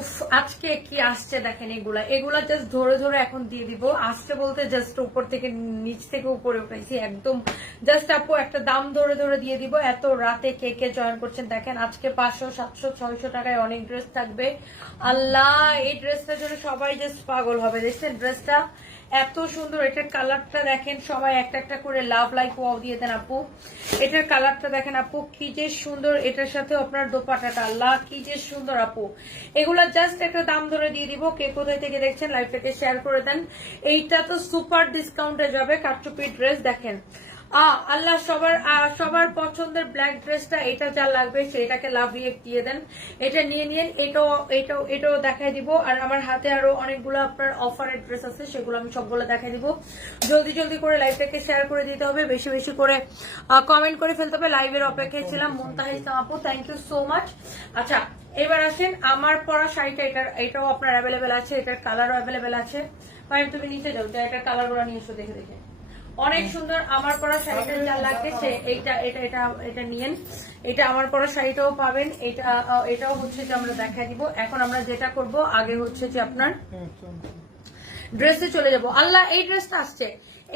উফ, আজকে কি আসছে দেখেন এগুলা। এগুলা জাস্ট ধরে ধরে এখন দিয়ে দিব। আসছে বলতে জাস্ট উপর থেকে নিচ থেকে উপরে উঠেছি একদম। জাস্ট আপু, একটা দাম ধরে ধরে দিয়ে দিব। এত রাতে কে কে জয়েন করছেন দেখেন, আজকে পাঁচশো, সাতশো, ছয়শো টাকায় অনেক ড্রেস থাকবে। আল্লাহ, এই ড্রেসটার জন্য সবাই জাস্ট পাগল হবে। দেখছেন ড্রেসটা এত সুন্দর, এটার কালারটা দেখেন সবাই একটা একটা করে লাভ লাইক ওয়াও দিয়ে দেন আপু। এটার কালারটা দেখেন আপু, কি যে সুন্দর, এটার সাথে আপনার দোপাটাটা লাভ কি যে সুন্দর আপু। এগুলা জাস্ট একটা দাম ধরে দিয়ে দিব, কে কোথায় থেকে দেখছেন লাইভটাকে শেয়ার করে দেন। এইটা তো সুপার ডিসকাউন্টে যাবে কাটচুপি ড্রেস দেখেন। আল্লাহ সবার সবার পছন্দের ব্ল্যাক ড্রেসটা এটা যা লাগবে সেটাকে লাভ রিয়েক্ট দিয়ে দেন। এটা নিয়ে নিন, এটাও এটাও এটাও দেখাই দিব। আর আমার হাতে আরও অনেকগুলো আপনার অফারের ড্রেস আছে, সেগুলো আমি সবগুলো দেখাই দিব। জলদি জলদি করে লাইভটাকে শেয়ার করে দিতে হবে, বেশি বেশি করে কমেন্ট করে ফেলতে হবে। লাইভের অপেক্ষায় ছিলাম মুমতাহ ইসলাম আপু থ্যাংক ইউ সো মাচ আচ্ছা এবার আসেন, আমার পরা শাড়িটা, এটার, এটাও আপনার অ্যাভেলেবেল আছে, এটার কালারও অ্যাভেলেবেল আছে। তুমি নিচে যাও যা এটার কালারগুলো নিয়ে এসো, দেখে দেখে। অনেক সুন্দর আমার পরা শাড়িটা যা লাগছে এইটা, এটা এটা এটা নিয়েন। এটা আমার পরা শাড়িটাও পাবেন। এটা এটাও হচ্ছে যে আমরা দেখা দিব। এখন আমরা যেটা করব, আগে হচ্ছে যে আপনার ড্রেসে চলে যাব। আল্লাহ, এই ড্রেসটা আসছে।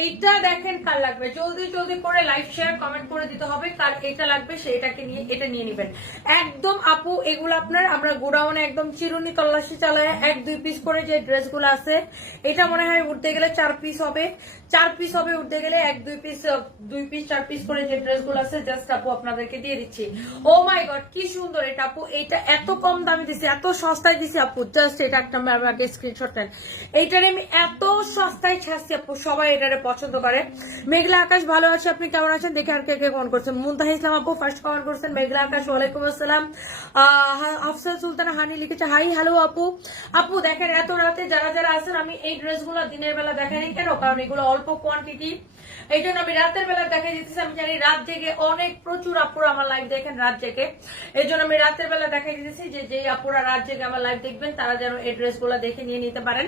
এইটা দেখেন কার লাগবে। জলদি জলদি করে লাইক, শেয়ার, কমেন্ট করে দিতে হবে কার এটা লাগবে সেটাকে নিয়ে এটা নিয়ে নেবেন। একদম আপু, এগুলো আপনার, আমরা গোডাউনে একদম চিরুনি তল্লাশি চালায় এক, দুই পিস করে যে ড্রেসগুলো আছে, এটা মনে হয় উঠতে গেলে চার পিস হবে। চার পিস হবে উঠতে গেলে এক দুই পিস দুই পিস চার পিস করে যে ড্রেসগুলো আছে জাস্ট আপু আপনাদেরকে দিয়ে দিচ্ছি। ও মাই গড কি সুন্দর এটা আপু এটা এত কম দামে দিছি এত সস্তায় দিছি আপু। জাস্ট এটা একটা আমাকে স্ক্রিনশট নেন এইটার আমি এত সস্তায় ছাড়ছি আপু সবাই এটারে পছন্দ করে। মেঘলা আকাশ ভালো আছে আপনি কেমন আছেন? দেখে আর কে কে কমেন্ট করছেন? মুন্তাহ ইসলাম আপু ফার্স্ট কমেন্ট করছেন মেঘলা আকাশ ওয়ালাইকুম আসসালাম। আহ, আফসার সুলতানা হানি লিখেছে হাই হ্যালো আপু। আপু দেখেন এত রাতে যারা যারা আছেন আমি এই ড্রেসগুলো দিনের বেলা দেখাইনি কেন? কারণ এগুলো অল্প কোয়ান্টিটি এই জন্য আমি রাতের বেলা দেখাই দিতেছি, আমি জানি রাত জেগে অনেক প্রচুর আপুরা আমার লাইভ দেখেন রাত জেগে। এই জন্য আমি রাতের বেলা দেখাই দিতেছি যে যে আপুরা রাত জেগে আমার লাইভ দেখবেন, তারা যেন এই ড্রেসগুলো দেখে নিয়ে নিতে পারেন।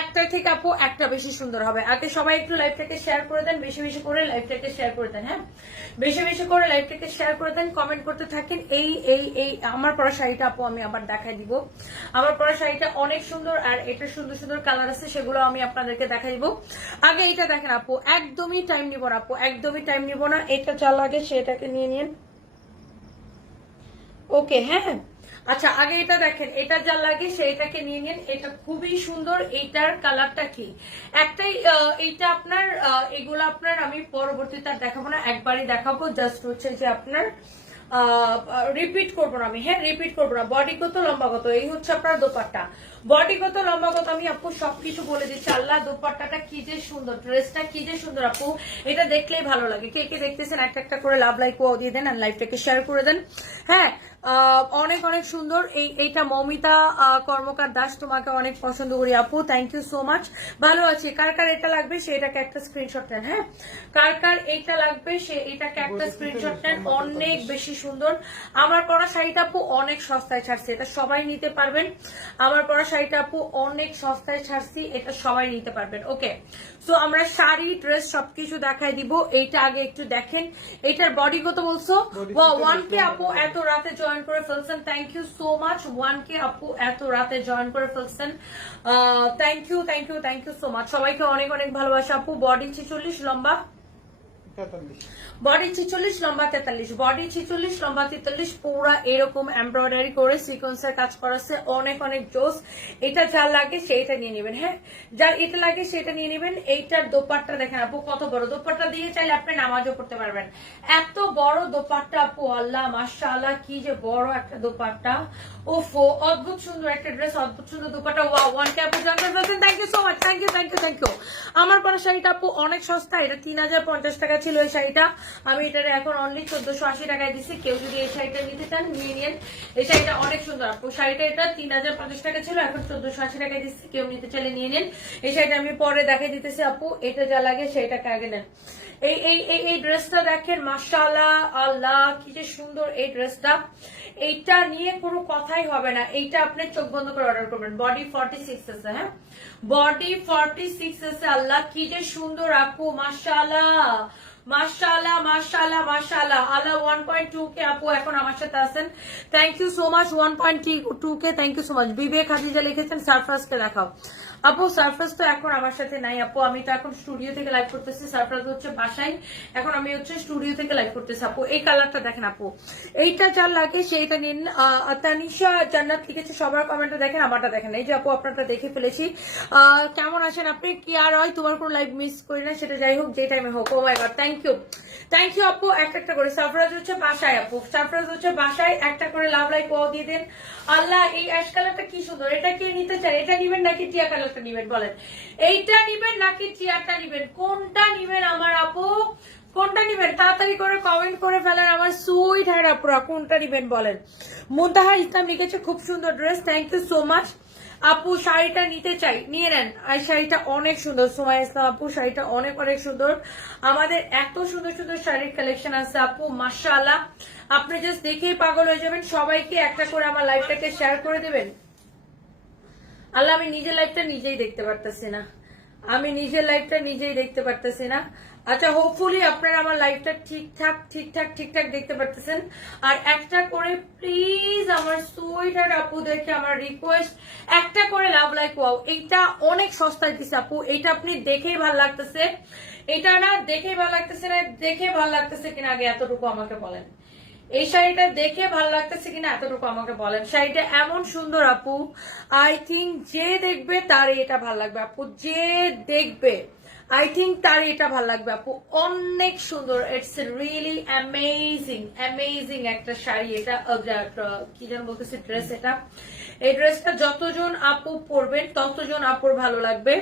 একটা থেকে আপু, একটা বেশি সুন্দর হবে। আগে সবাই একটু লাইভটাকে শেয়ার করে দেন, বেশি বেশি করে লাইভটাকে শেয়ার করে দেন হ্যাঁ? বেশি বেশি করে লাইভটাকে শেয়ার করে দেন কমেন্ট করতে থাকেন। এই এই এই, আমার পরা শাড়িটা আপু আমি আবার দেখাই দিব। আমার পরা শাড়িটা অনেক সুন্দর আর এটা সুন্দর সুন্দর কালার আছে, সেগুলো আমি আপনাদেরকে দেখাই দিব। আগে এটা দেখেন আপু, একদমই টাইম নিব না আপু, একদমই টাইম নিব না। এটা যা লাগে সেটাকে নিয়ে নিন। ওকে হ্যাঁ আচ্ছা আগে এটা দেখেন, এটা যা লাগে সেইটাকে নিয়ে নিন। এটা খুবই সুন্দর, এইটার কালারটা কি? একটাই এইটা আপনার এগুলো আপনার আমি পরবর্তীতে দেখাবো না, একবারই দেখাবো। জাস্ট হচ্ছে যে আপনার রিপিট করব না আমি। হ্যাঁ রিপিট করব না। বডি কত লম্বা কত? এই হচ্ছে আপনার দোপাট্টা। বডি কত লম্বা কত? আমি আপু সবকিছু বলে দিচ্ছি। আল্লাহ, দোপাট্টাটা কি যে সুন্দর। ড্রেসটা কি যে সুন্দর আপু। এটা দেখলেই ভালো লাগে। কে কে দেখতেছেন? একটা একটা করে লাভ লাইক দিয়ে দেন আর শেয়ার করে দেন। হ্যাঁ অনেক অনেক সুন্দর এই এইটা মমিতা কর্মকার দাস তোমাকে অনেক পছন্দ করি আপু। থ্যাংক ইউ সো মাচ ভালো আছি। কার কার এটা লাগবে সে এটাকে একটা স্ক্রিনশট নেন হ্যাঁ? কার কার এইটা লাগবে সে এটাকে একটা স্ক্রিনশট নেন অনেক বেশি সুন্দর। আমার পরা শাড়িটা আপু অনেক সস্তায় ছাড়ছে। এটা সবাই নিতে পারবেন। আমার পরা শাড়িটা আপু অনেক সস্তায় ছাড়ছি। এটা সবাই নিতে পারবেন। ওকে সো আমরা শাড়ি ড্রেস সবকিছু দেখাই দিব। এইটা আগে একটু দেখেন। এইটার বডি কত বলছো? ওয়ান কে আপু এত রাতে জয়েন করে ফেলছেন। Thank you so much one K আপু, এত রাতে জয়েন করে ফেলছেন। Thank you thank you thank you so much সবাইকে অনেক অনেক ভালোবাসা আপু। বডি ছিচল্লিশ, লম্বা বডি ছিচল্লিশ, লম্বা তেতাল্লিশ। বডি ছিচল্লিশ, লম্বা তেতাল্লিশ, পুরা এরকম এমব্রয়ডারি করে সিকোয়েন্সের কাজ করাছে অনেক অনেক জোস। এটা যা লাগে সেইটা নিয়ে নেবেন হ্যাঁ? যার এটা লাগে সেটা নিয়ে নেবেন। এইটার দোপাট্টা দেখেন আপু, কত বড়। দোপাট্টা দিয়ে চাইলে আপনি নামাজও পড়তে পারবেন। এত বড় দোপাট্টা আপু, আল্লাহ মাসা আল্লাহ কি যে বড় একটা দোপাট্টা। ওফো, অদ্ভুত সুন্দর একটা ড্রেস অদ্ভুত সুন্দর দোপাট্টা। ওয়া ওয়ান কে আপু জানতে পারছেন thank you so much thank you thank you thank you আমার পরা শাড়িটা আপু অনেক সস্তা, এটা তিন হাজার পঞ্চাশ টাকা ছিল এই শাড়িটা। আমি এটার এখন অনলি চোদ্দশো আশি টাকায় দিচ্ছি কেউ যদি এই শাড়িটা নিতে চান, নিয়ে নিন। এই শাড়িটা অনেক সুন্দর। শাড়িটা এটা তিন হাজার পঞ্চাশ টাকা ছিল, এখন চোদ্দশো আশি টাকায় দিচ্ছি কেউ নিতে চাইলে নিয়ে নিন। এই শাড়িটা আমি পরে দেখাই দিতেছি আপু। এটা যা লাগে সেটাকে আগে নেন। এই এই এই ড্রেসটা দেখেন আল্লাহ, কি যে সুন্দর এই ড্রেসটা। এইটা নিয়ে কোনো কথাই হবে না। এইটা আপনি চোখ বন্ধ করে অর্ডার করবেন। বডি ফর্টি সিক্স হ্যাঁ? বডি ফর্টি সিক্স আল্লাহ, কি যে সুন্দর আপু, মাশাআল্লাহ। মাশাআল্লাহ আল্লাহ ওয়ান পয়েন্ট টু কে আপু এখন আমার সাথে আছেন। Thank you so much one point two K thank you so much Bibek Hajija লিখেছেন সারফরাজকে দেখাও। আপু সারফরাজ তো এখন আমার সাথে নাই, আপু। আমি তো এখন স্টুডিও থেকে লাইভ করতেছি সারফরাজ হচ্ছে বাসায়। এখন আমি হচ্ছে স্টুডিও থেকে লাইভ করতেছি, আপু। এই কালারটা দেখেন, আপু। এইটা যার লাগে সেইটা নিন। তানিশা জান্নাত লিখেছে, সবার কমেন্টটা দেখেন, আমারটা দেখেন। এই যে আপু, আপনারটা দেখে ফেলেছি। কেমন আছেন আপনি? কি আর হয়? তোমার কোনো লাইভ মিস করি না সেটা যাই হোক, যে টাইমে হোক। ও my god thank you thank you আপু একটা একটা করে। সারফরাজ হচ্ছে বাসায়, আপু। সারফরাজ হচ্ছে বাসায়, একটা করে লাভ লাইক ও দিয়ে দেন। আল্লাহ, এই অ্যাশ কালারটা কি সুন্দর। এটা কে নিতে চান এটা নিবেন নাকি টিয়া কালারটা নিবেন বলেন। এইটা নিবেন নাকি টিয়াটা নিবেন? কোনটা নিবেন আমার আপু? কোনটা নিবেন? তাড়াতাড়ি করে কমেন্ট করে ফেলেন আমার সুইট হ্যার আপুরা, কোনটা নিবেন বলেন? মুন্তাহার ইসলাম লিখেছে, খুব সুন্দর dress thank you so much আপু, শাড়িটা নিতে চাই, নিয়ে নেন। আর শাড়িটা অনেক সুন্দর সোমাই ইসলাম আপু, শাড়িটা অনেক অনেক সুন্দর। আমাদের এত সুন্দর সুন্দর শাড়ির কালেকশন আছে আপু, মাশাআল্লাহ। আপনি জাস্ট দেখেই পাগল হয়ে যাবেন, সবাইকে একটা করে আমার লাইফটাকে শেয়ার করে দেবেন। আল্লাহ, আমি নিজের লাইফটা নিজেই দেখতে পারতেছি না। আমি নিজের লাইফটা নিজেই দেখতে পারতেছি না। আচ্ছা হোপফুলি আপনারা আমার লাইফটা ঠিকঠাক ঠিকঠাক ঠিকঠাক দেখতে পারতেছেন। আর একটা করে প্লিজ আমার সুইট আপু দেখে আমার রিকোয়েস্ট একটা করে লাভ লাইক ওয়াও এইটা অনেক সস্তায় দিছে আপু। এইটা আপনি দেখেই ভালো লাগতেছে। এটা না দেখেই ভালো লাগতেছে না দেখে ভালো লাগতেছে কিনা আগে এতটুকু আমাকে বলেন। এই শাড়িটা দেখে ভালো লাগতেছে কিনা এতটুকু আমাকে বলেন। শাড়িটা এমন সুন্দর আপু। আই থিঙ্ক যে দেখবে তার এটা ভালো লাগবে আপু। যে দেখবে আই থিঙ্ক তার এটা ভালো লাগবে আপু। অনেক সুন্দর। ইটস রিয়েলি অ্যামেজিং অ্যামেজিং একটা শাড়ি এটা। কি যেন বলতেছি ড্রেস এটা। এই ড্রেসটা যতজন আপু পরবেন, ততজন আপুর ভালো লাগবে।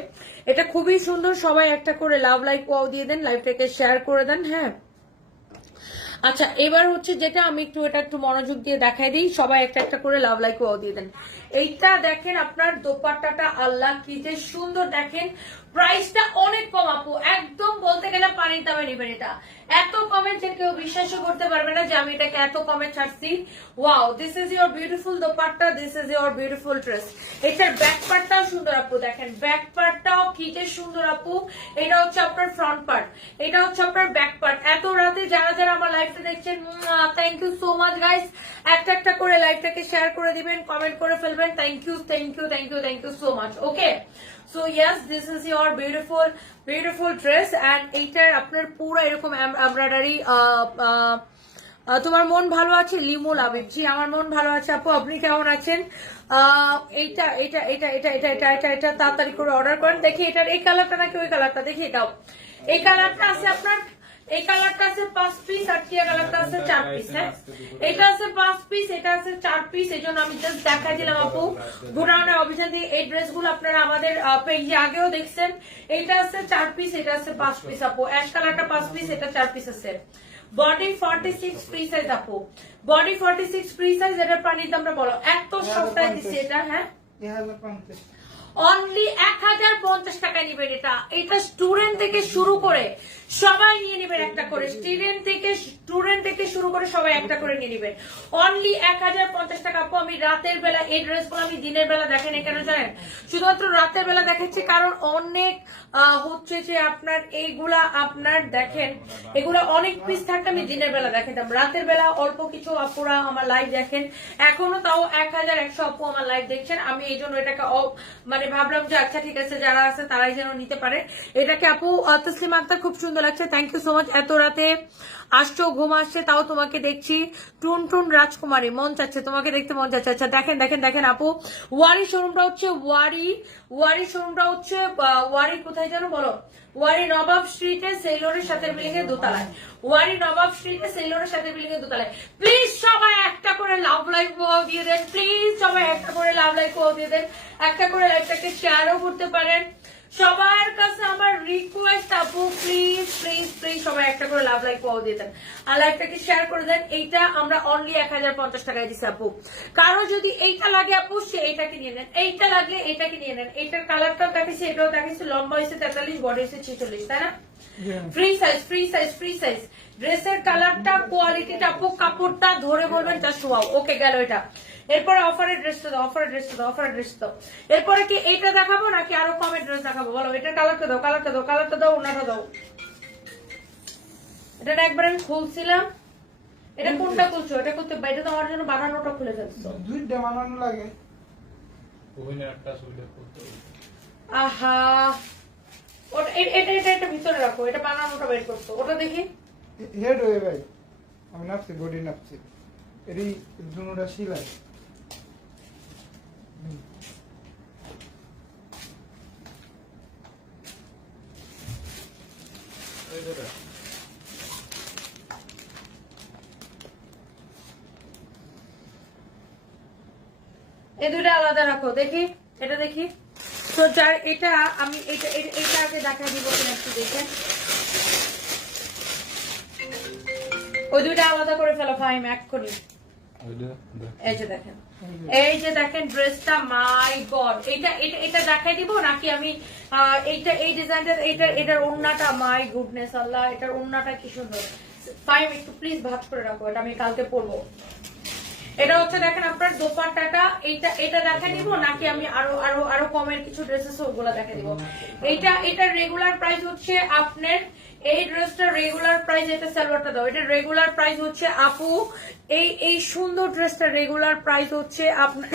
এটা খুবই সুন্দর। সবাই একটা করে লাভ লাইক ওয়াও দিয়ে দেন লাইভটাকে শেয়ার করে দেন হ্যাঁ। আচ্ছা এবার হচ্ছে যেটা আমি একটু, এটা একটু মনোযোগ দিয়ে দেখাই দিই। সবাই একটা একটা করে লাভ লাইক ও দিয়ে দেন। এইটা দেখেন আপনার দোপাট্টাটা আল্লাহ কি যে সুন্দর দেখেন। প্রাইসটা অনেক কম আপু। একদম বলতে গেলে পানির দামে নেবেন এটা। এত কমে যে কেউ বিশ্বাসও করতে পারবে না যে আমি এটাকে এত কমে ছাড়ছি। Wow this is your beautiful dupatta this is your beautiful dress এটার ব্যাক পার্টটাও সুন্দর আপু, দেখেন ব্যাক পার্টটাও কি যে সুন্দর আপু। এটা হচ্ছে আপনার ফ্রন্ট পার্ট এটা হচ্ছে আপনার ব্যাক পার্ট এত রাতে যারা যারা আমার লাইফটা দেখছেন thank you so much guys একটা একটা করে লাইভটাকে শেয়ার করে দিবেন কমেন্ট করে ফেলবেন। Thank you thank you thank you thank you so much okay so yes this is your beautiful beautiful dress and এইটার আপনার পুরো এরকম এমব্রয়ডারি তোমার মন ভালো আছে? লিমুল আবিব জি, আমার মন ভালো আছে। আপু, আপনি কেমন আছেন? এইটা এটা এটা এটা এটা এটা এটা এটা তাড়াতাড়ি করে অর্ডার করেন। দেখি এটার এই কালারটা নাকি ওই কালারটা দেখি দাও। এই কালারটা আছে আপনার এই কালারটা আছে পাঁচ পিস আর টিয়া কালারটা আছে চার পিস হ্যাঁ? এটা আছে পাঁচ পিস এটা আছে চার পিস এই জন্য আমি জাস্ট দেখা দিলাম আপু। গুডাউনের অভিযান দিয়ে এই ড্রেসগুলো আপনারা আমাদের পেজে আগেও দেখছেন। এটা আছে চার পিস এটা আছে পাঁচ পিস আপু। অ্যাশ কালারটা পাঁচ পিস এটা চার পিস আছে। Body forty six free size আপু। Body forty six free size এটার পানির দামটা বলো। এত সস্তায় দিচ্ছে এটা হ্যাঁ? অনলি এক হাজার পঞ্চাশ টাকায় নিবেন এটা। এটা স্টুডেন্ট থেকে শুরু করে সবাই নিয়ে নেবেন একটা করে। স্টুডেন্ট থেকে স্টুডেন্ট থেকে শুরু করে সবাই একটা করে নিয়ে নেবেন। অনলি এক হাজার পঞ্চাশ টাকা আপু, আমি রাতের বেলা এই ড্রেসগুলো আমি দিনের বেলা দেখেন কেন জানেন? শুধুমাত্র রাতের বেলা দেখাচ্ছি কারণ অনেক হচ্ছে যে আপনার এইগুলা আপনার দেখেন, এগুলা অনেক পিস থাকতে আমি দিনের বেলা দেখাতাম রাতের বেলা অল্প কিছু আপুরা আমার লাইভ দেখেন। এখনও তাও এক হাজার একশো আপু আমার লাইভ দেখছেন। আমি এই জন্য এটাকে মানে ভাবলাম যে আচ্ছা ঠিক আছে, যারা আছে তারাই যেন নিতে পারে। এটাকে আপু তসলিম আক্তার খুব সুন্দর লাগছে। থ্যাংক ইউ সো মাচ এত রাতে আসছো, ঘুম আসছে, তাও তোমাকে দেখছি। টুন টুন রাজকুমারী, মন চাচ্ছে, তোমাকে দেখতে মন চাচ্ছে। আচ্ছা দেখেন দেখেন দেখেন আপু। ওয়ারি শোরুমটা হচ্ছে ওয়ারি ওয়ারি শোরুমটা হচ্ছে ওয়ারি কোথায় যেন বলো? ওয়ারি নবাব স্ট্রিটে সেলোরের সাথে বিল্ডিং এর দোতলায়। ওয়ারি নবাব স্ট্রিটে সেলোরের সাথে বিল্ডিং এর দোতলায়। প্লিজ সবাই একটা করে লাভ লাইক দিয়ে দেন। প্লিজ সবাই একটা করে লাভ লাইক দিয়ে দেন। একটা করে লাইকটাকে শেয়ারও করতে পারেন। সবার কাছে আমার রিকোয়েস্ট আপু প্লিজ প্লিজ প্লিজ সবাই একটা করে লাভ লাইক পাও দিয়ে দেন। আর লাইকটাকে শেয়ার করে দেন। এইটা আমরা অনলি এক হাজার পঞ্চাশ টাকায় দিচ্ছি আপু। কারও যদি এইটা লাগে আপু সে এইটাকে নিয়ে নেন। এইটা লাগলে এইটাকে নিয়ে নেন। এইটার কালারটাও দেখাচ্ছি এটাও দেখাচ্ছি লম্বা হয়েছে তেতাল্লিশ বডি হয়েছে ছেচল্লিশ তাই না? Free size free size free size ড্রেসের কালারটা কোয়ালিটিটা আপু কাপড়টা ধরে বলবেন জাস্ট ওয়াও ওকে গেল এটা। এরপরে অফারের ড্রেসটা দাও অফারের ড্রেসটা দাও অফারের ড্রেস দাও। এরপরে কি এইটা দেখাবো নাকি আরও কমের ড্রেস দেখাবো? বলো এটার কালারটা দাও কালারটা দাও কালারটা দাও ওনাটা দাও। এটা একবার আমি খুলছিলাম। এটা কোনটা খুলছো? এটা করতে এটা তো আমার জন্য বানানোটা খুলে ফেলছো। দুইটা বানানো লাগে। আহা। ওটা এটা এটা এটা ভিতরে রাখো এটা বানানোটা বের করতো ওটা দেখি। হেড হয়ে ভাই। আমি নাপছি বডি নাপছি। এরই দুটা সিলাই হুম। এই দুটো আলাদা রাখো, দেখি, এটা দেখি। তো যার এটা, আমি এটা, এটা- আগে দেখা দিব একটু দেখে। ওই দুইটা আলাদা করে ফেলো ফাইম এক করি এই যে দেখেন। এই যে দেখেন ড্রেসটা মাই গড এটা এটা এটা দেখাই দিব নাকি আমি এইটা এই ডিজাইনটা এটা এটার ওন্নাটা মাই গুডনেস আল্লাহ এটার ওন্নাটা কি সুন্দর। ফাইম একটু প্লিজ ভাজ করে রাখো এটা আমি কালকে পরবো। এটা হচ্ছে দেখেন আপনার দোপাট্টাটা এইটা এটা দেখা দিব নাকি আমি আরও আরও আরও কমের কিছু ড্রেসেস ওগুলো দেখা দিব। এইটা এটার রেগুলার প্রাইস হচ্ছে আপনার এই ড্রেসটা রেগুলার প্রাইস এটা সালোয়ারটা দাও। এটা রেগুলার প্রাইস হচ্ছে আপু, এই এই সুন্দর ড্রেসটা রেগুলার প্রাইস হচ্ছে আপনার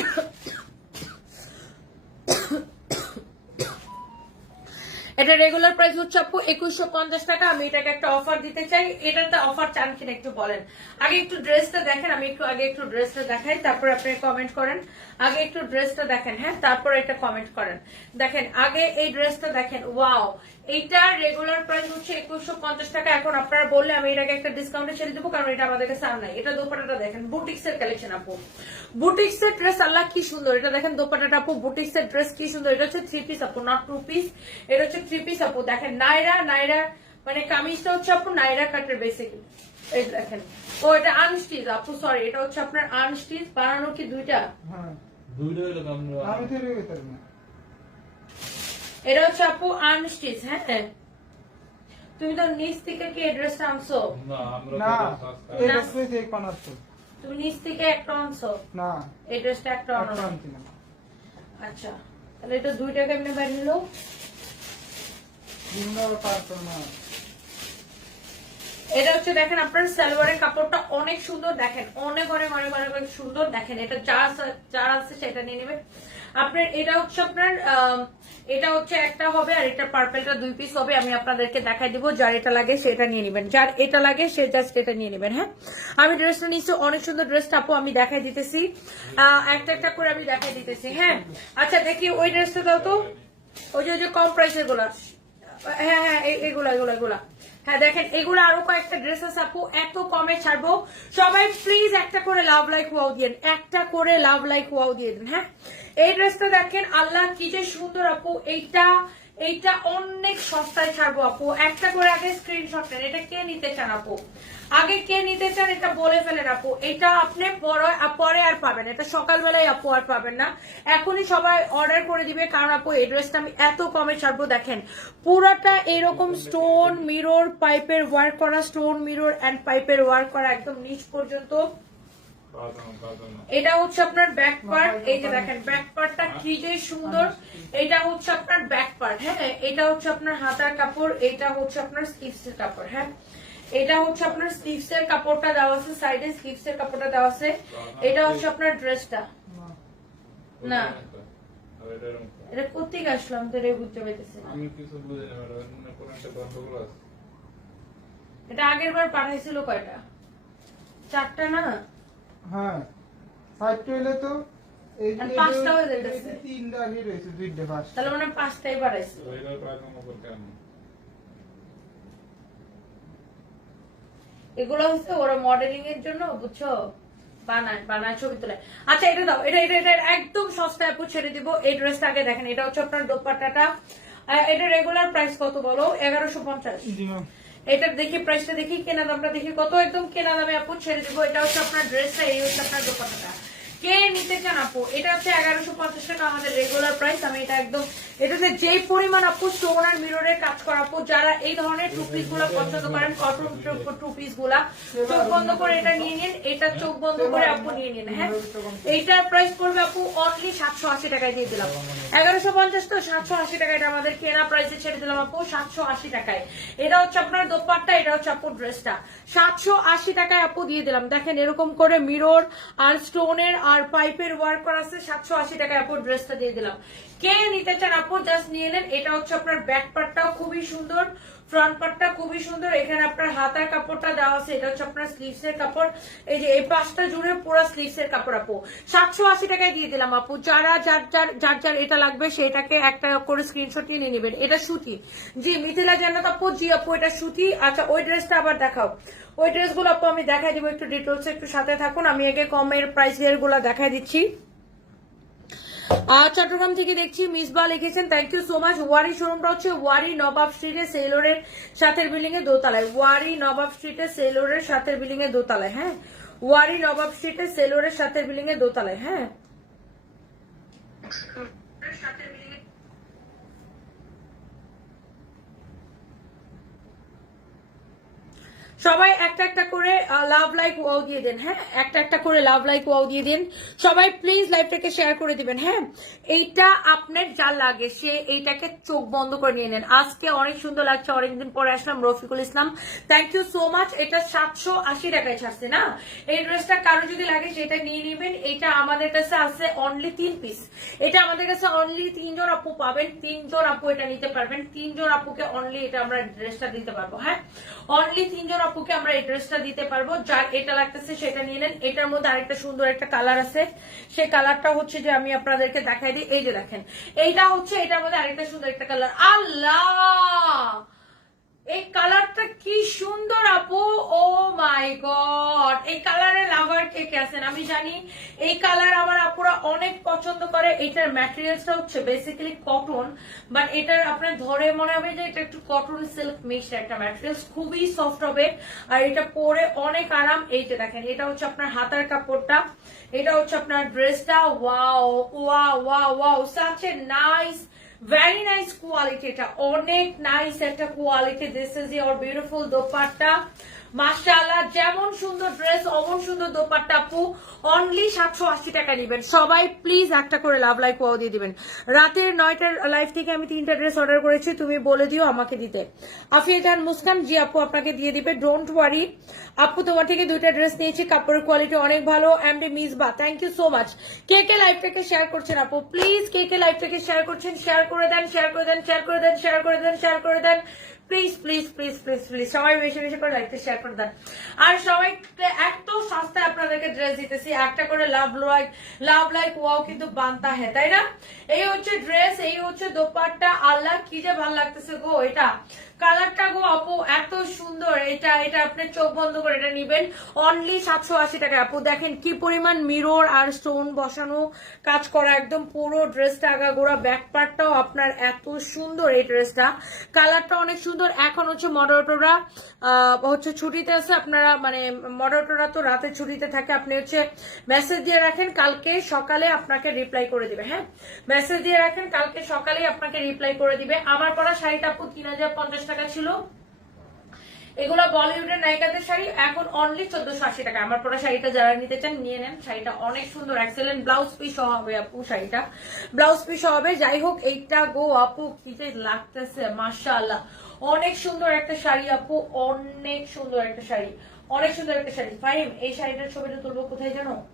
এটা রেগুলার প্রাইস হচ্ছে আপু একুশশো পঞ্চাশ টাকা। আমি এটাকে একটা অফার দিতে চাই। এটাতে অফার চান কিনা একটু বলেন। আগে একটু ড্রেসটা দেখেন, আমি একটু আগে একটু ড্রেসটা দেখাই, তারপর আপনি কমেন্ট করেন। আগে একটু ড্রেসটা দেখেন হ্যাঁ তারপর এটা কমেন্ট করেন। দেখেন, আগে এই ড্রেসটা দেখেন ওয়াও এইটা রেগুলার প্রাইস হচ্ছে একুশশো পঞ্চাশ টাকা। এখন আপনারা বললে আমি এটাকে একটা ডিসকাউন্টে ছেড়ে দেবো কারণ এটা আমাদের কাছে আর নাই। এটা দোপাটাটা দেখেন বুটিক্স এর কালেকশন আপু। বুটিক্স এর ড্রেস আল্লাহ কি সুন্দর। এটা দেখেন দোপাটাটা আপু বুটিক্স এর ড্রেস কি সুন্দর। এটা হচ্ছে থ্রি পিস আপু নট টু পিস এটা হচ্ছে থ্রি পিস আপু। দেখেন নাইরা নাইরা মানে কামিজটা হচ্ছে আপু নাইরা কাটের বেসিক এই দেখেন। ও এটা আনস্টিচ আপু সরি এটা হচ্ছে আপনার আনস্টিচ বানানো কি দুইটা? হ্যাঁ। দুইটা আমরা এটা হচ্ছে আপু আনস্টিচ হ্যাঁ? তুমি তো নিচ থেকে কি এড্রেসটা আনছো? না আমরা না তো এই। রাস্তায় থেকে বানাচ্ছো তুমি নিচ থেকে একটা আনছো? না এই ড্রেসটা একটা আনো একটা আনছি? আচ্ছা তাহলে এটা দুইটা কেমনে বানিলো? তিনটা পারতো না এটা হচ্ছে দেখেন আপনার সালোয়ারের কাপড়টা অনেক সুন্দর দেখেন। অনেক অনেক অনেক অনেক অনেক সুন্দর দেখেন। এটা আছে- যা আছে সেটা নিয়ে নেবেন। আপনার এটা হচ্ছে আপনার এটা হচ্ছে একটা হবে আর এটা পার্পেলটা দুই পিস হবে। আমি আপনাদেরকে দেখাই দিব যার এটা লাগে সেটা নিয়ে নেবেন। যার এটা লাগে সে জাস্ট এটা নিয়ে নেবেন হ্যাঁ? আমি ড্রেসটা নিচ্ছি অনেক সুন্দর ড্রেসটা আপু, আমি দেখাই দিতেছি। একটা একটা করে আমি দেখাই দিতেছি হ্যাঁ? আচ্ছা দেখি ওই ড্রেসটা দাও তো। ওই যে ওই যে কম প্রাইসেরগুলা। হ্যাঁ হ্যাঁ এগুলা এগুলা এগুলা। হ্যাঁ দেখেন, এগুলো আরও কয়েকটা ড্রেসেস আপু, এত কমে ছাড়বো। সবাই প্লিজ একটা করে লাভ লাইক ওয়াও দিয়ে একটা করে লাভ লাইক ওয়াও দিয়ে দিন হ্যাঁ? এই ড্রেসটা দেখেন, আল্লাহ কি যে সুন্দর আপু, এইটা এইটা অনেক সস্তায় ছাড়বো আপু। একটা করে আগে স্ক্রিনশট নেন, এটা কে নিতে চান আপু? আগে কে নিতে চান এটা বলে ফেলেন আপু। এটা আপনি পরে আর পাবেন এটা সকালবেলায় আপু আর পাবেন না। এখনই সবাই অর্ডার করে দিবে, কারণ আপু এই ড্রেসটা আমি এত কমে ছাড়বো, দেখেন। পুরোটা এরকম স্টোন মিরর পাইপের ওয়ার্ক করা স্টোন মিরর অ্যান্ড পাইপের ওয়ার্ক করা একদম নিচ পর্যন্ত। এটা হচ্ছে আপনার ব্যাক পার্ট এই যে দেখেন ব্যাক পার্টটা কি যে সুন্দর এটা হচ্ছে আপনার ব্যাক পার্ট হ্যাঁ? এটা হচ্ছে আপনার হাতার কাপড় এটা হচ্ছে আপনার স্লিভস এর কাপড় হ্যাঁ? এটা হচ্ছে আপনার স্লিভস এর কাপড়টা দেওয়া আছে সাইডে স্লিভস এর কাপড়টা দেওয়া আছে। এটা হচ্ছে আপনার ড্রেসটা না। এটা কোথেকে আসলাম তো রে বুঝতে পারতেছি আমি কিছু বুঝি না ম্যাডাম একটা গন্ডগোল আছে? এটা আগের বার পাঠাইছিল কয়টা? চারটা না? হ্যাঁ তো এই পাঁচটা হয়ে যাইতেছে। তিনটা রয়েছে দুইটা তাহলে মানে পাঁচটাই এগুলো হচ্ছে ওরা মডেলিং এর জন্য বুঝছ? বানায় বানায় ছবি তোলে। আচ্ছা এটা দাও এটা এটা এটা একদম সস্তায় আপু ছেড়ে দিব। এই ড্রেসটা আগে দেখেন এটা হচ্ছে আপনার দোপাট্টাটা। এটা রেগুলার প্রাইস কত বলো? এগারোশো পঞ্চাশ। এটা দেখি প্রাইসটা দেখি, কেনা দামটা দেখি কত একদম কেনা দামে আপু ছেড়ে দিব। এটা হচ্ছে আপনার ড্রেসটা এই হচ্ছে আপনার দোপাট্টাটা। কে নিতে চান আপু? এটা হচ্ছে এগারোশো পঞ্চাশ টাকা আমাদের রেগুলার প্রাইস আমি এটা একদম এটাতে যেই পরিমাণ আপু স্টোন আর মিররের কাজ করা আপু যারা এই ধরনের টু পিসগুলা পছন্দ করেন কটন টু পিসগুলা চোখ বন্ধ করে এটা নিয়ে নিন। এটা চোখ বন্ধ করে আপু নিয়ে নিন হ্যাঁ? এইটার প্রাইস পড়বে আপু অনলি সাতশো আশি টাকায় দিয়ে দিলাম। এগারোশো পঞ্চাশ তো সাতশো আশি টাকা এটা আমাদের কেনা প্রাইসে ছেড়ে দিলাম আপু সাতশো আশি টাকায়। এটা হচ্ছে আপনার দোপাট্টা এটা হচ্ছে আপু ড্রেসটা সাতশো আশি টাকায় আপু দিয়ে দিলাম। দেখেন এরকম করে মিরর আর স্টোনের আর পাইপের ওয়ার্ক করা আছে, সাতশো আশি টাকায় আপু ড্রেসটা দিয়ে দিলাম। কে নিতে চান আপু? জাস্ট নিয়ে নেন। এটা হচ্ছে আপনার ব্যাক পার্টটাও খুবই সুন্দর ফ্রন্ট পার্টটা খুবই সুন্দর। এখানে আপনার হাতার কাপড়টা দেওয়া আছে, এটা হচ্ছে আপনার স্লিভস এর কাপড়। এই যে এই পাঁচটা জুড়ে পুরো স্লিভস এর কাপড় আপু। সাতশো আশি টাকায় দিয়ে দিলাম আপু। যারা, যার যার যার যার এটা লাগবে, সেটাকে একটা করে স্ক্রিনশট নিয়ে নেবেন। এটা সুতি। জি, মিথিলা জান্নাত আপু, জি আপু, এটা সুতি। আচ্ছা ওই ড্রেসটা আবার দেখাও। ওই ড্রেসগুলো আপু আমি দেখাই দিব, একটু ডিটেলস একটু সাথে থাকুন। আমি আগে কমের প্রাইসগুলো দেখাই দিচ্ছি। চট্টগ্রাম থেকে দেখছি মিসবা লিখেছেন thank you so much Wari শোরুমটা হচ্ছে ওয়ারি নবাব স্ট্রিটে সেলোরের সাথের বিল্ডিং এর দোতলায়। ওয়ারি নবাব স্ট্রিটে সেলোরের সাথের বিল্ডিং এর দোতলায় হ্যাঁ? ওয়ারি নবাব স্ট্রিটে সেলোরের সাথের বিল্ডিং এর দোতলায় হ্যাঁ? সবাই একটা একটা করে লাভ লাইক ওয়াও দিয়ে দেন হ্যাঁ? একটা একটা করে লাভ লাইক ওয়াও দিয়ে দিন। সবাই প্লিজ লাইভটাকে শেয়ার করে দিবেন হ্যাঁ? এইটা আপনার যা লাগে, সে এইটাকে চোখ বন্ধ করে নিয়ে নেন। আজকে অনেক সুন্দর লাগছে, অনেকদিন পরে আসলাম Rafiqul Islam. Thank you so much এটা সাতশো আশি টাকায় ছাড়ছে, না? এই ড্রেসটা কারও যদি লাগে সেটা নিয়ে নেবেন। এটা আমাদের কাছে আছে অনলি তিন পিস এটা আমাদের কাছে অনলি তিনজন আপু পাবেন। তিনজন আপু এটা নিতে পারবেন। তিনজন আপুকে অনলি এটা আমরা ড্রেসটা দিতে পারব হ্যাঁ? অনলি তিনজন আপুকে আমরা এই ড্রেসটা দিতে পারব। যার এটা লাগতেছে সেটা নিয়ে নেন। এটার মধ্যে আরেকটা সুন্দর একটা কালার আছে। সেই কালারটা হচ্ছে যে আমি আপনাদেরকে দেখাই দিই। এই যে দেখেন, এইটা হচ্ছে, এটার মধ্যে আরেকটা সুন্দর একটা কালার আল্লাহ! এই কালারটা কি সুন্দর আপু! ও মাই গড এই লাভার কে কে আমি জানি এই কালার আমার আপুরা অনেক পছন্দ করে। এটার ম্যাটেরিয়ালসটা হচ্ছে বেসিক্যালি কটন বাট এটার আপনার ধরে মনে হবে যে এটা একটু কটন সিল্ক মিক্সড একটা ম্যাটেরিয়ালস খুবই সফট হবে। আর এটা পরে অনেক আরাম এইটা দেখেন, এটা হচ্ছে আপনার হাতার কাপড়টা, এটা হচ্ছে আপনার ড্রেসটা ওয়াও ওয়া ওয়া wow such a nice very nice quality এটা। অনেক নাইস একটা quality this is your beautiful dupatta. মাশাআল্লাহ, যেমন সুন্দর ড্রেস অমন সুন্দর দোপাট্টা আপু। অনলি সাতশো আশি টাকা নিবেন। সবাই প্লিজ একটা করে লাভ লাইক ওয়াও দিয়ে দিবেন। রাতের নয়টার লাইফ থেকে আমি তিনটা ড্রেস অর্ডার করেছি, তুমি বলে দিও আমাকে দিতে। আফিয়া জান মুস্কান, জি আপু আপনাকে দিয়ে দিবে ডোন্ট ওয়ারি আপু, তোমার থেকে দুইটা ড্রেস নিয়েছি, কাপড়ের কোয়ালিটি অনেক ভালো MD Misba thank you so much কে কে লাইভটাকে শেয়ার করছেন আপু? প্লিজ কে কে লাইভটাকে শেয়ার করছেন শেয়ার করে দেন শেয়ার করে দেন শেয়ার করে দেন শেয়ার করে দেন শেয়ার করে দেন। Please please please please please সবাই বেশি বেশি করে লাইকটা শেয়ার করে দেন। আর সবাই এত সস্তায় আপনাদেরকে ড্রেস দিতেছি, একটা করে love like love like wow কিন্তু বানতা হ্যাঁ তাই না? এই হচ্ছে ড্রেস এই হচ্ছে দোপাট্টা, আল্লাহ কি যে ভালো লাগতেছে গো, এটা। কালারটা গো আপু, এত সুন্দর। এটা এটা আপনি চোখ বন্ধ করে এটা নিবেন। অনলি সাতশো আশি টাকা। আপু, দেখেন কি পরিমাণ মিরর আর স্টোন বসানো কাজ করা। একদম পুরো ড্রেসটা আগা গোড়া ব্যাক আপনার এত সুন্দর এই ড্রেসটা কালারটা অনেক সুন্দর। এখন হচ্ছে মডারেটররা হচ্ছে ছুটিতে আছে। আপনারা মানে মডারেটররা তো রাতে ছুটিতে থাকে। আপনি হচ্ছে মেসেজ দিয়ে রাখেন, কালকে সকালে আপনাকে রিপ্লাই করে দিবে হ্যাঁ? মেসেজ দিয়ে রাখেন, কালকে সকালেই আপনাকে রিপ্লাই করে দিবে। আমার পরা শাড়িটা আপু তিন হাজার পঞ্চাশ টাকা ছিল। এগুলো বলিউডের নায়িকাদের শাড়ি, এখন অনলি চোদ্দশো আশি টাকা। আমার পরা শাড়িটা যারা নিতে চান, নিয়ে নেন। শাড়িটা অনেক সুন্দর এক্সেলেন্ট ব্লাউজ পিস হবে আপু শাড়িটা। ব্লাউজ পিস হবে। যাই হোক, এইটা গো আপু, কি লাগতেছে, মাশাআল্লাহ। অনেক সুন্দর একটা শাড়ি আপু, অনেক সুন্দর একটা শাড়ি। অনেক সুন্দর একটা শাড়ি। ফাইম এই শাড়িটার ছবিটা তুলবো কোথায় জানো?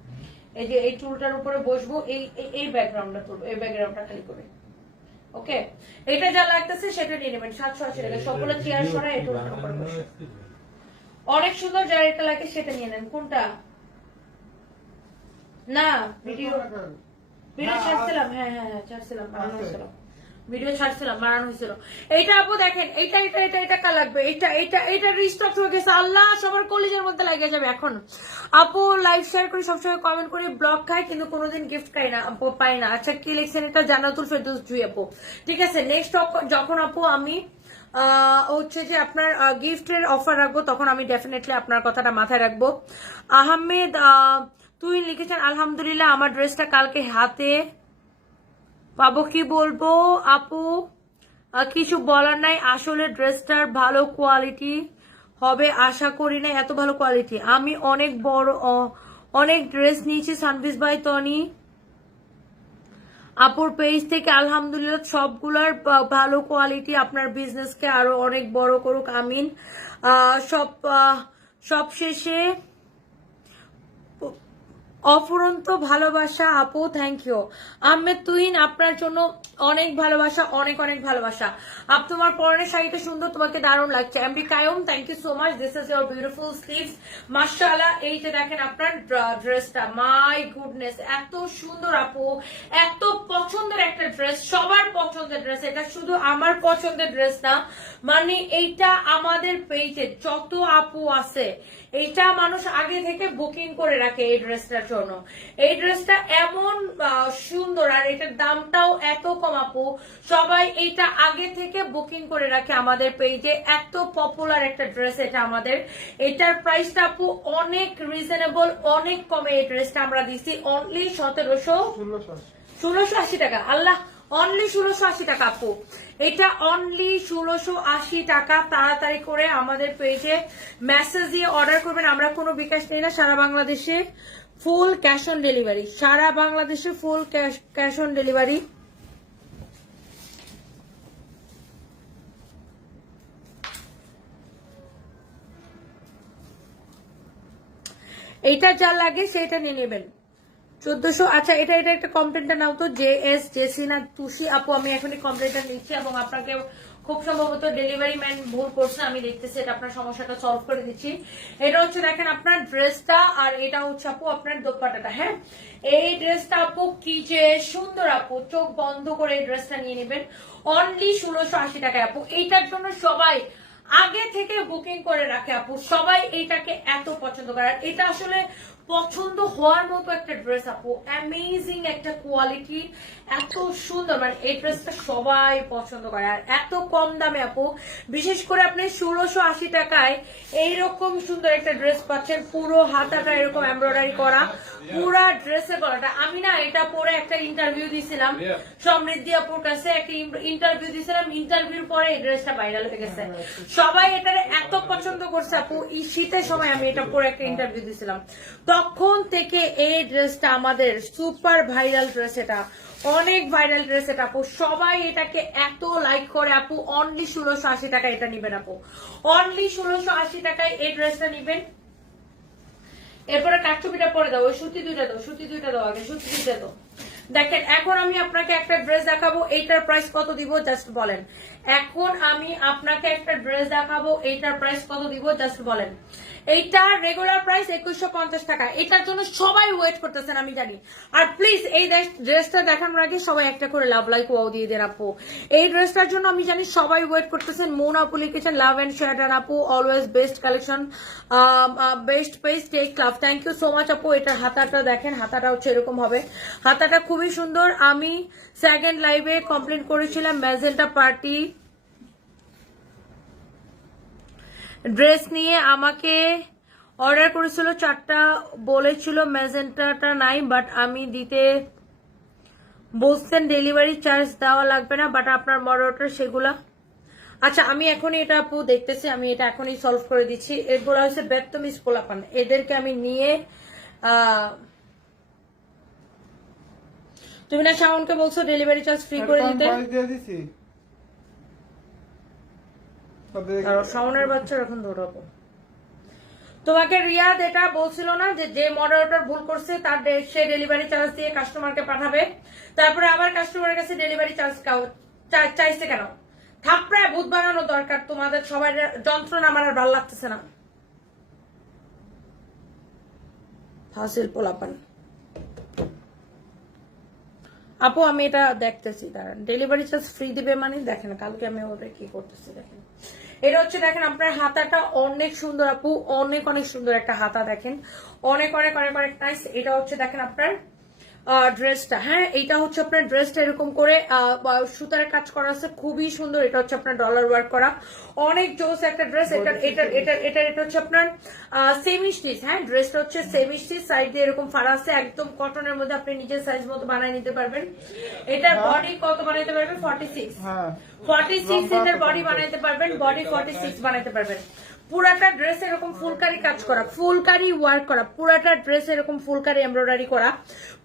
এই যে এই চুলটার উপরে বসবো, এই- এই ব্যাকগ্রাউন্ডটা তুলবো, এই ব্যাকগ্রাউন্ডটা খালি করে। ওকে এটা যা লাগতেছে সেটা নিয়ে নেবেন। সাতশো আশি টাকা। সকলে চেয়ার সরা একটু অনেক সুন্দর যার এটা লাগে সেটা নিয়ে নেন। কোনটা? না ভিডিও ভিডিও ছাড়ছিলাম। হ্যাঁ হ্যাঁ হ্যাঁ ছাড়ছিলাম। ভিডিও ছাড়ছিলাম, বানানো হয়েছিল। এইটা আপু দেখেন, এইটা এটা এটা এটা কার লাগবে? এটা এটা এটা রিস্টক হয়ে গেছে। আল্লাহ, সবার কলেজের মধ্যে লাগে যাবে এখন। আপু লাইভ শেয়ার করি, সবসময় কমেন্ট করি ব্লগ খাই, কিন্তু কোনোদিন গিফট খাই না, আপু, পাই না। আচ্ছা কি লিখছেন এটা? জানাতুল ফেরদৌস জুই আপু। ঠিক আছে নেক্সট যখন আপু আমি হচ্ছে যে আপনার গিফটের অফার রাখব, তখন আমি ডেফিনেটলি আপনার কথাটা মাথায় রাখব। আহমেদ তুই লিখেছেন, আলহামদুলিল্লাহ, আমার ড্রেসটা কালকে হাতে পাবো কি বলব আপু? কিছু বলার নাই। আসলে ড্রেসটার ভালো কোয়ালিটি হবে, আশা করি না এত ভালো কোয়ালিটি আমি অনেক বড় অনেক ড্রেস নিয়েছি সানভিস বাই তনি। আপুর পেজ থেকে আলহামদুলিল্লাহ সবগুলার ভালো কোয়ালিটি আপনার বিজনেসকে আরও অনেক বড় করুক, আমিন। সব সব শেষে অফুরন্ত ভালোবাসা, আপু থ্যাংক ইউ আহমেদ তুইন আপনার জন্য অনেক ভালোবাসা, অনেক অনেক ভালোবাসা। আপ, তোমার পরনের শাড়িটা সুন্দর, তোমাকে দারুণ লাগছে। MD Kayam thank you so much this is your beautiful sleeves মাশাআল্লাহ, এই যে দেখেন আপনার ড্রেসটা মাই গুডনেস এত সুন্দর, আপু। এত পছন্দের একটা ড্রেস সবার পছন্দের ড্রেস এটা শুধু আমার পছন্দের ড্রেস না। মানে এইটা আমাদের পেজে যত আপু আছে এইটা মানুষ আগে থেকে বুকিং করে রাখে এই ড্রেসটার জন্য। এই ড্রেসটা এমন সুন্দর আর এটার দামটাও এত কম আপু। সবাই এইটা আগে থেকে বুকিং করে রাখে আমাদের পেজে এত পপুলার একটা ড্রেস এটা আমাদের। এটার প্রাইসটা আপু অনেক রিজনেবল অনেক কমে এই ড্রেসটা আমরা দিচ্ছি অনলি সতেরোশো ষোলোশো আশি টাকা। আল্লাহ অনলি ষোলোশো আশি টাকা, আপু। এটা অনলি ষোলোশো আশি টাকা, তাড়াতাড়ি করে আমাদের পেজে মেসেজ দিয়ে অর্ডার করবেন। আমরা কোনো বিকাশ নেই না, সারা বাংলাদেশে ফুল ক্যাশ অন ডেলিভারি সারা বাংলাদেশে ফুল ক্যাশ অন ডেলিভারি এইটা যা লাগে সেটা নিয়ে নেবেন। চোদ্দশো। আচ্ছা এটা এটা একটা কমপ্লেনটা নাও তো। জে এস জেসিনা তুষি আপু, আমি এখনই কমপ্লেনটা নিচ্ছি এবং আপনাকে খুব সম্ভবত ডেলিভারি ম্যান ভুল করছে, আমি দেখতেছি এটা, আপনার সমস্যাটা সলভ করে দিচ্ছি। এটা হচ্ছে দেখেন আপনার ড্রেসটা আর এটা হচ্ছে আপু আপনার দোপাটাটা হ্যাঁ? এই ড্রেসটা আপু কি যে সুন্দর আপু, চোখ বন্ধ করে এই ড্রেসটা নিয়ে নেবেন। অনলি ষোলোশো আশি টাকায় আপু। এইটার জন্য সবাই আগে থেকে বুকিং করে রাখে আপু। সবাই এইটাকে এত পছন্দ করে। আর এটা আসলে পছন্দ হওয়ার মতো একটা ড্রেস আপু। অ্যামেজিং একটা কোয়ালিটি এত সুন্দর মানে এই ড্রেসটা সবাই পছন্দ করে। আর এত কম দামে, আপু, বিশেষ করে আপনি ষোলোশো আশি টাকায় এইরকম সুন্দর একটা ড্রেস পাচ্ছেন। পুরো হাতাটা এরকম এমব্রয়ডারি করা। পুরা ড্রেসের গলাটা। আমি না এটা পরে একটা ইন্টারভিউ দিছিলাম। সমৃদ্ধি আপুর কাছে একটা ইন্টারভিউ দিছিলাম। ইন্টারভিউর পরে এই ড্রেসটা ভাইরাল হয়ে গেছে। সবাই এটা এত পছন্দ করছে, আপু। এই শীতের সময় আমি এটা পরে একটা ইন্টারভিউ দিছিলাম। তখন থেকে এই ড্রেসটা আমাদের সুপার ভাইরাল ড্রেস এটা। অনেক ভাইরাল ড্রেস এটা আপু। সবাই এটাকে এত লাইক করে, আপু। অনলি ষোলোশো আশি টাকা এটা নিবেন আপু। অনলি ষোলোশো আশি টাকায় এই ড্রেসটা নিবেন। এরপরে কাঠচুপিটা পরে দাও, ওই সুতি দুইটা দাও, সুতি দুইটা দাও আগে, সুতি দুইটা দাও। দেখেন, এখন আমি আপনাকে একটা ড্রেস দেখাবো, এইটার প্রাইস কত দিব জাস্ট বলেন। এখন আমি আপনাকে একটা ড্রেস দেখাবো, এইটার প্রাইস কত দিব জাস্ট বলেন। এইটার রেগুলার প্রাইস একুশশো পঞ্চাশ টাকা। এটার জন্য সবাই ওয়েট করতেছেন, আমি জানি। আর প্লিজ এই ড্রেসটা দেখানোর আগে সবাই একটা করে লাভ লাইক ওয়াও দিয়ে দেন আপু। এই ড্রেসটার জন্য আমি জানি সবাই ওয়েট করতেছেন মোন আপু লিখেছেন লাভ এন্ড শেয়ার অ্যান্ড আপু। Always best collection best page take love thank you so much আপু, এটার হাতাটা দেখেন হাতাটা হচ্ছে এরকম হবে। হাতাটা খুবই সুন্দর। আমি সেকেন্ড লাইভে কমপ্লেন করেছিলাম ম্যাজেন্টা পার্টি ড্রেস নিয়ে আমাকে অর্ডার করেছিল চারটা বলেছিল ম্যাজেন্টাটা নাই বাট আমি দিতে বলছেন ডেলিভারি চার্জ দেওয়া লাগবে না বাট আপনার মডেলটা সেগুলা। আচ্ছা আমি এখনই এটা আপু দেখতেছি আমি এটা এখনই সলভ করে দিচ্ছি। এগুলো হচ্ছে বেত্তমিস পোলাপান। এদেরকে আমি নিয়ে তুমি না শাওনকে বলছো ডেলিভারি চার্জ ফ্রি করে দিতে? তাদের বাচ্চার এখন ধরাবো তোমাকে রিয়াদ এটা বলছিল না যে মডারেটর ভুল করছে, তার সে ডেলিভারি চার্জ দিয়ে কাস্টমারকে পাঠাবে। তারপরে আবার কাস্টমারের কাছে ডেলিভারি চার্জ চাইছে কেন? থাপড়ায় বানানো দরকার তোমাদের সবাই, যন্ত্রণা আমার আর ভালো লাগতেছে না। আপু, আমি এটা দেখতেছি ডেলিভারি চার্জ ফ্রি দিবে মানে দেখেন, কালকে আমি ওদের কি করতেছি দেখেন। এটা হচ্ছে দেখেন আপনার হাতাটা অনেক সুন্দর আপু, অনেক অনেক সুন্দর একটা হাতা দেখেন। অনেক অনেক অনেক অনেক নাইস এটা হচ্ছে দেখেন আপনার ড্রেসটা হ্যাঁ এটা হচ্ছে আপনার ড্রেসটা এরকম করে সুতার কাজ করা আছে খুবই সুন্দর। এটা হচ্ছে আপনার ডলার ওয়ার্ক করা। অনেক জোস একটা ড্রেস এটা এটা এটা এটা এটা হচ্ছে আপনার সেমি স্টিচ হ্যাঁ ড্রেসটা হচ্ছে সেমি স্টিচ সাইড দিয়ে এরকম ফাড়া আছে। একদম কটনের মধ্যে আপনি নিজের সাইজ মতো বানিয়ে নিতে পারবেন। এটার বডি কত বানাইতে পারবেন? ফর্টি সিক্স হ্যাঁ ফর্টি সিক্স এটার বডি? বানাইতে পারবেন বডি ফর্টি সিক্স বানাইতে পারবেন। পুরাটা ড্রেস এরকম ফুলকারি কাজ করা ফুলকারি ওয়ার্ক করা পুরাটা ড্রেস এরকম ফুলকারি এমব্রয়ডারি করা।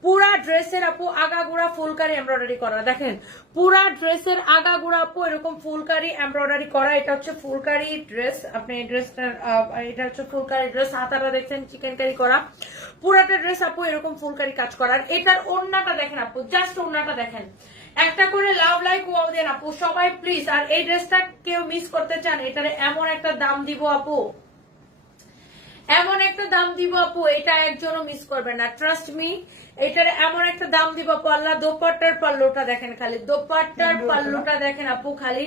পুরা ড্রেসের আপু আগাগুড়া ফুলকারি এমব্রয়ডারি করা। দেখেন, পুরা ড্রেসের আগাগুড়া আপু এরকম ফুলকারি এমব্রয়ডারি করা। এটা হচ্ছে ফুলকারি ড্রেস। আপনি ড্রেসটার এটা হচ্ছে ফুলকারি ড্রেস। হাতারা দেখছেন চিকেন কারি। করা পুরাটা ড্রেস আপু এরকম ফুলকারি কাজ করা আর এটার ওড়নাটা দেখেন আপু, জাস্ট ওড়নাটা দেখেন। একটা করে লাভ লাইক ওয়াও দেন আপু, সবাই প্লিজ আর এই ড্রেসটা কেউ মিস করতে চান, এটার এমন একটা দাম দিব আপু। এমন একটা দাম দিব আপু এটা একজনও মিস করবে না। ট্রাস্ট মি এটার এমন একটা দাম দিব আপু আল্লাহ দোপাট্টার পাল্লুটা দেখেন খালি দোপাট্টার পাল্লুটা দেখেন আপু খালি।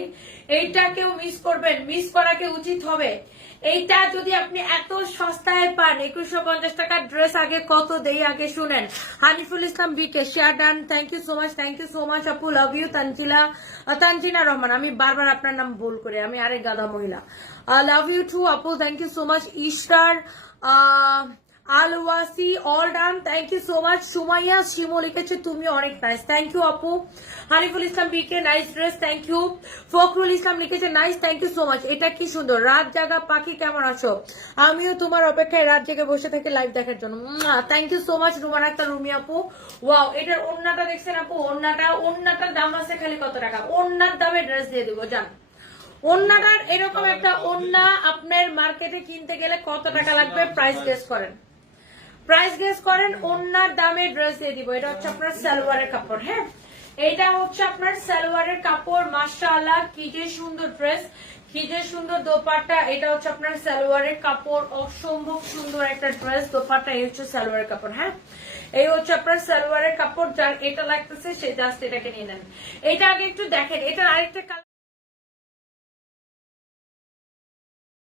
এইটা কেউ মিস করবেন মিস করা কি উচিত হবে? এইটা যদি আপনি এত সস্তায় পান একুশশো পঞ্চাশ টাকার ড্রেস আগে কত দেই আগে শুনেন। Haniful Islam BK share done thank you so much thank you so much আপু লাভ ইউ তানজিলা তানজিনা রহমান আমি বারবার আপনার নাম ভুল করি আমি আরেক গাধা মহিলা। লাভ ইউ টু আপু thank you so much Esther Alwasi all done thank you so much Sumaiya Shimo লিখেছে তুমি অনেক নাইস থ্যাংক ইউ আপু Haniful Islam BK nice dress thank you Fakhrul Islam লিখেছে nice thank you so much এটা কি সুন্দর। রাত জাগা, পাখি কেমন আছো? আমিও তোমার অপেক্ষায় রাত জেগে বসে থাকি লাইভ দেখার জন্য। Thank you so much Ruman Akter, Rumi আপু। ওয়াও এটার ওন্নাটা দেখছেন আপু? ওন্নাটা ওন্নাটার দাম আছে খালি কত টাকা? ওন্নার দামে ড্রেস দিয়ে দেবো জান ওন্নাটার এরকম একটা ওন্না আপনার মার্কেটে কিনতে গেলে কত টাকা লাগবে? প্রাইস গেস করেন। প্রাইস গেস করেন ওন্নার দামে ড্রেস দিয়ে দিব। এটা হচ্ছে আপনার সালোয়ারের কাপড় হ্যাঁ? এটা হচ্ছে আপনার সালোয়ারের কাপড় মাশাআল্লাহ কি যে সুন্দর ড্রেস কি যে সুন্দর দোপাট্টা। এটা হচ্ছে আপনার সালোয়ারের কাপড় অসম্ভব সুন্দর একটা ড্রেস দোপাট্টা এই হচ্ছে সালোয়ারের কাপড় হ্যাঁ? এই হচ্ছে আপনার সালোয়ারের কাপড় যার এটা লাগতেছে সে জাস্ট এটাকে নিয়ে নেন। এটা আগে একটু দেখেন এটা আরেকটা কালার